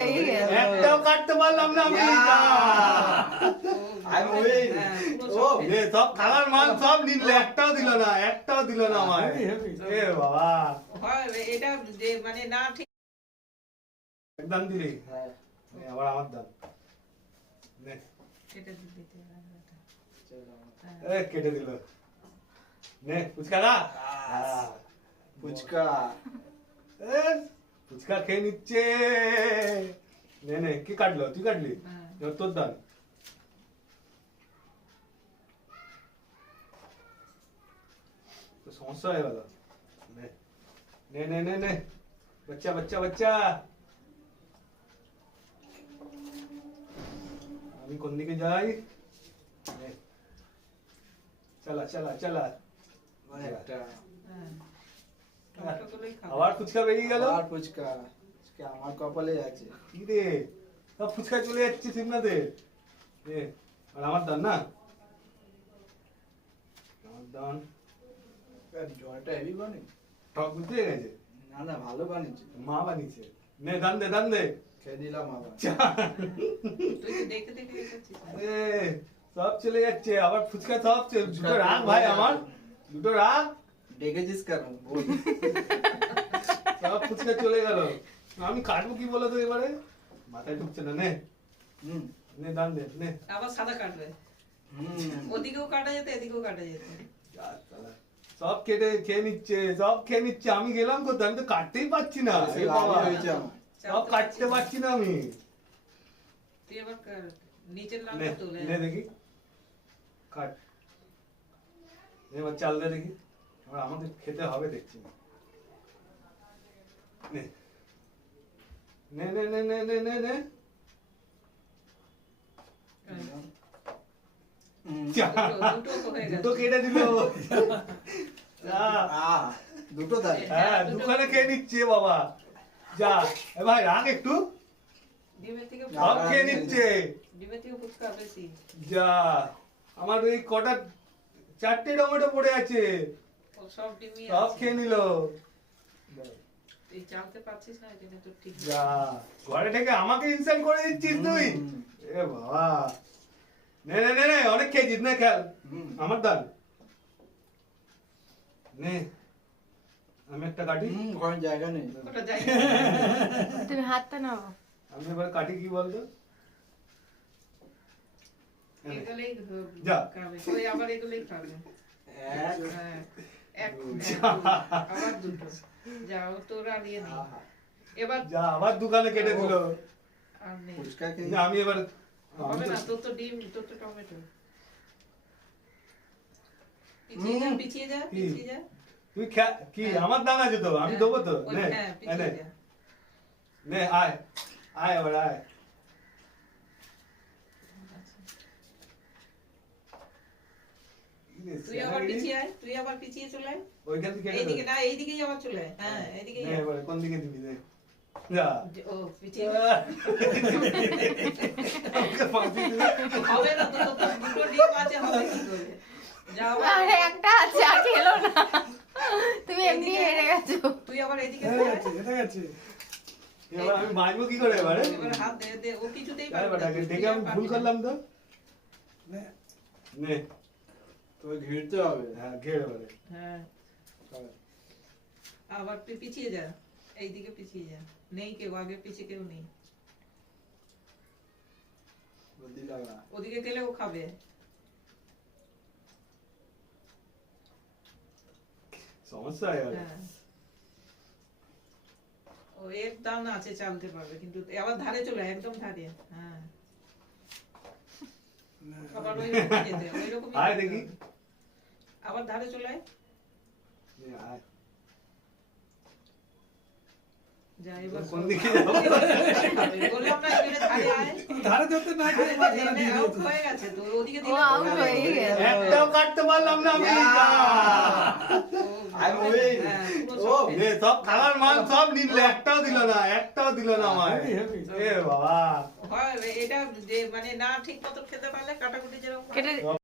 একটাও কাটতে পারলাম না আমি। সব খাবার মান সব নিলে, একটাও দিল না, একটাও দিল না আমায়। এ বাবা, এটা মানে না ঠিক একদম দিলি। আবার আমার দাম কেটে দিল। নে ফুচকা খা। ফুচকা ফুচকা খেয়ে নিচ্ছে। নে নে, কি কাটলো? তুই কাটলি? তোর দান। তো সমস্যা হয়ে গেল। নে নে নে নে নে, বাচ্চা বাচ্চা বাচ্চা। আমি কোন দিকে যাই? চালা চালা চালা। একটা আবার ফুচকা বেরিয়ে গেল। আর ফুচকা আমার কপালে আছে। কি রে, সব ফুচকা চলে যাচ্ছে সিমনাতে। আর আমার দান না, আমার দান। জলটা হেভি বানি, টক বুঝতে গেছে। না না ভালো বানিয়েছে, মা বানিয়েছে। নে দান দে, দান দে। খেয়ে দিলাম আবার। তুই তো দেখতে দেখতে এসেছিস। সব চলে যাচ্ছে আবার ফুচকা। সব দুটো রাখ ভাই, আমার দুটো রাখ। ডেকেছিস কেন বল। সব ফুচকা চলে গেল। আমি কাটবো কি বলো তো এবারে? মাথায় ঢুকছে না। নে নে, দান দে। নে আবার সাদা কাটবে। ওদিকেও কাটা যেত, এদিকেও কাটা যেত। সব কেটে খেয়ে নিচ্ছে, সব খেয়ে নিচ্ছে। আমি গেলাম কোথায়? আমি তো কাটতেই পারছি না। এ বাবা, সব কাটতে পারছি না আমি। তুই এবার নিচের নে লালটা তুলে নে দেখি, কাট। এবার চাল দে দেখি। এবার আমাদের খেতে হবে দেখছি। নে নে নে নে নে নে নে নে। দুটো কেটে দিল। দুটো তাই? হ্যাঁ, দুখানে খেয়ে নিচ্ছে বাবা। যা এ ভাই, রাখ একটু। ডিমের থেকে সব খেয়ে নিচ্ছে। ডিমের থেকে ফুচকা বেশি। যা, আমার এই কটা 4টে টমেটো পড়ে আছে, ও সব ডিমই সব আছে। খেয়ে নিল। তুই জানতে পারছিস না, এটা তো ঠিক। যা, ঘরে থেকে আমাকে ইনসাল্ট করে দিচ্ছিস তুই। এ বাবা, নে নে নে নে, অনেক খেয়েছিস। নে খেল, আমার দান। নে, আমি একটা কাটি। ঘরে জায়গা নেই। ওটা যাই। তুমি হাতটা নাও। আমি এবার কাটি, কি বলতো? এগুলোই যা। খাবে। ওই আবার এগুলোই খাবে। এক হ্যাঁ, আবার দুটো। যাও, তোর আর ইয়ে নেই। এবার যা, আবার দুখানে কেটে দিল। আর নেই। ফুচকা খেয়ে না, আমি এবার হবে না, তোর তো ডিম, তোর তো টমেটো। পিছিয়ে যা, পিছিয়ে যা, কি? পিছিয়ে যা। তুই কি আমার দান আছে তো, আমি দেবো তো। ওই, নে হ্যাঁ, নে পিছিয়ে যা। নে, আয় আয় এবার আয়। তুই আবার পিছিয়ে আয়, তুই আবার পিছিয়ে চলে আয়। ওইখান থেকে কেটে এইদিকে দে। না, এইদিকেই আবার চলে আয়। হ্যাঁ, এইদিকেই নে আয়। এবার কোন দিকে দিবি? নে যা। ও, পিছিয়ে যা। আমাকে ফাঁসি দিলে। হবে না, তো তো দুটো ডিম আছে, হবে কি করে? যা আবার। আরে একটা আছে, আর খেলো না। তুমি এমনি হেরে গেছো। তুই আবার এদিকে চলে আয়। এবার আমি বাঁচবো কি করে এবারে? এবার হাত দে, দে, ও কিছুতেই তাই পারবে না। বেটা, তুই দেখে আর আমি পারবি ভুল না। করলাম তো। নে, তোকে ঘিরতে হবে। হ্যাঁ ঘের এবারে। হ্যাঁ, আবার তুই পিছিয়ে যা, এইদিকে পিছিয়ে যা। নেই কেউ, আগে পিছিয়ে কেউ নেই। বুদ্ধি লাগা। ওদিকে গেলে ও খাবে। সমস্যা হয়ে গেল। হ্যাঁ, ও এর দাম আছে, চালতে পারবে, কিন্তু আবার ধারে চলে আয়, একদম ধারে। হ্যাঁ, আবার ওই রকম যেতে, ওই রকমই আয় করতে দেখি। হবে। আবার ধারে চলে আয়। নে, আয়। যা, এবার কোন সব- দিকে যাবো? বললাম না, এবারে ধারে আয়। ধারে ধরতে না গিয়ে আরে, মাঝখানে এনে দিয়ে out দিয়েছে। হয়ে গেছে তো, ওদিকে ও দিলে আউট তো হয়ে গেল। একটাও কাটতে পারলাম না আমি। যা। I'm হবে। winning. হ্যাঁ, পুরো ও, সব নে, সব খাবার মান সব নিলে, একটাও দিল না, একটাও দিল না আমায়। এ বাবা, হয়, এটা যে মানে না ঠিক মতো খেতে পারলে কাটাকুটি যেরকম হয়, কেটে